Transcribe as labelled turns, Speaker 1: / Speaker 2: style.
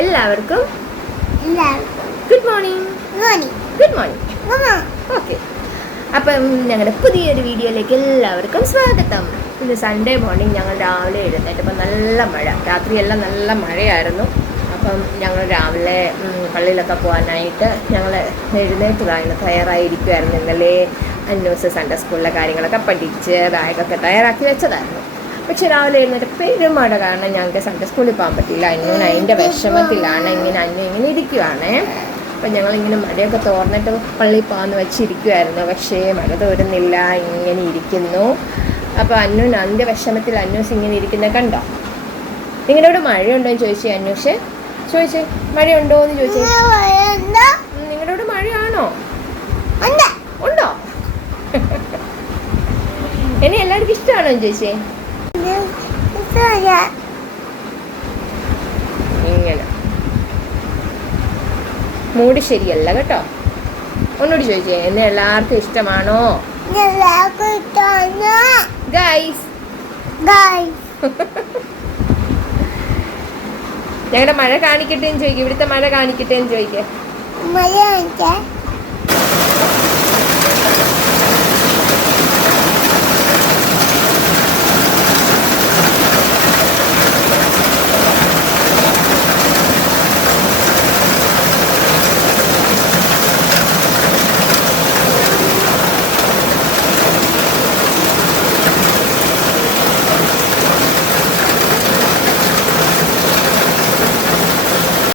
Speaker 1: എല്ലാവർക്കും good morning good morning okay അപ്പം ഞങ്ങളുടെ പുതിയൊരു വീഡിയോയിലേക്ക് എല്ലാവർക്കും സ്വാഗതം ഇന്ന് സൺഡേ മോർണിംഗ് ഞങ്ങൾ രാവിലെ എഴുന്നേറ്റപ്പോൾ നല്ല മഴ രാത്രിയെല്ലാം നല്ല മഴയായിരുന്നു അപ്പം ഞങ്ങൾ രാവിലെ പള്ളിയിലൊക്കെ പോകാനായിട്ട് ഞങ്ങൾ എഴുന്നേറ്റതായിരുന്നു തയ്യാറായിരിക്കുമായിരുന്നു ഇന്നലെ അന്വേഷ സൺഡേ സ്കൂളിലെ കാര്യങ്ങളൊക്കെ പഠിച്ച് ബാഗൊക്കെ തയ്യാറാക്കി വെച്ചതായിരുന്നു പക്ഷെ രാവിലെ എഴുന്നേറ്റ് പെരുമഴ കാരണം ഞങ്ങൾക്ക് സൺഡേ സ്കൂളിൽ പോകാൻ പറ്റില്ല അന്നൂന് അതിൻ്റെ വിഷമത്തിലാണ് ഇങ്ങനെ അന്നു ഇങ്ങനെ ഇരിക്കുവാണേ അപ്പം ഞങ്ങളിങ്ങനെ മഴയൊക്കെ തോർന്നിട്ട് പള്ളിയിൽ പോകാമെന്ന് വെച്ചിരിക്കുമായിരുന്നു പക്ഷേ മഴ തോരുന്നില്ല ഇങ്ങനെ ഇരിക്കുന്നു അപ്പോൾ അന്നൂൻ അതിൻ്റെ വിഷമത്തിൽ അന്നൂസ് ഇങ്ങനെ ഇരിക്കുന്നത് കണ്ടോ നിങ്ങളുടെ ഇവിടെ മഴയുണ്ടോ എന്ന് ചോദിച്ചു അന്വേഷ് ചോദിച്ചേ മഴയുണ്ടോ എന്ന് ചോദിച്ചേ നിങ്ങളുടെ ഇവിടെ മഴയാണോ ഉണ്ടോ എന്നെ എല്ലാവർക്കും ഇഷ്ടമാണോ എന്ന് ചോദിച്ചേ ഇങ്ങനെ മൂടി ശരിയല്ല കേട്ടോ ഒന്നുകൂടി ചോദിച്ചേ എന്നെ എല്ലാവർക്കും ഇഷ്ടമാണോ ഗൈസ് ഞങ്ങളുടെ മഴ കാണിക്കട്ടെ എന്ന് ചോദിക്കും ഇവിടുത്തെ മഴ കാണിക്കട്ടെ എന്ന് ചോദിക്കേ
Speaker 2: മഴ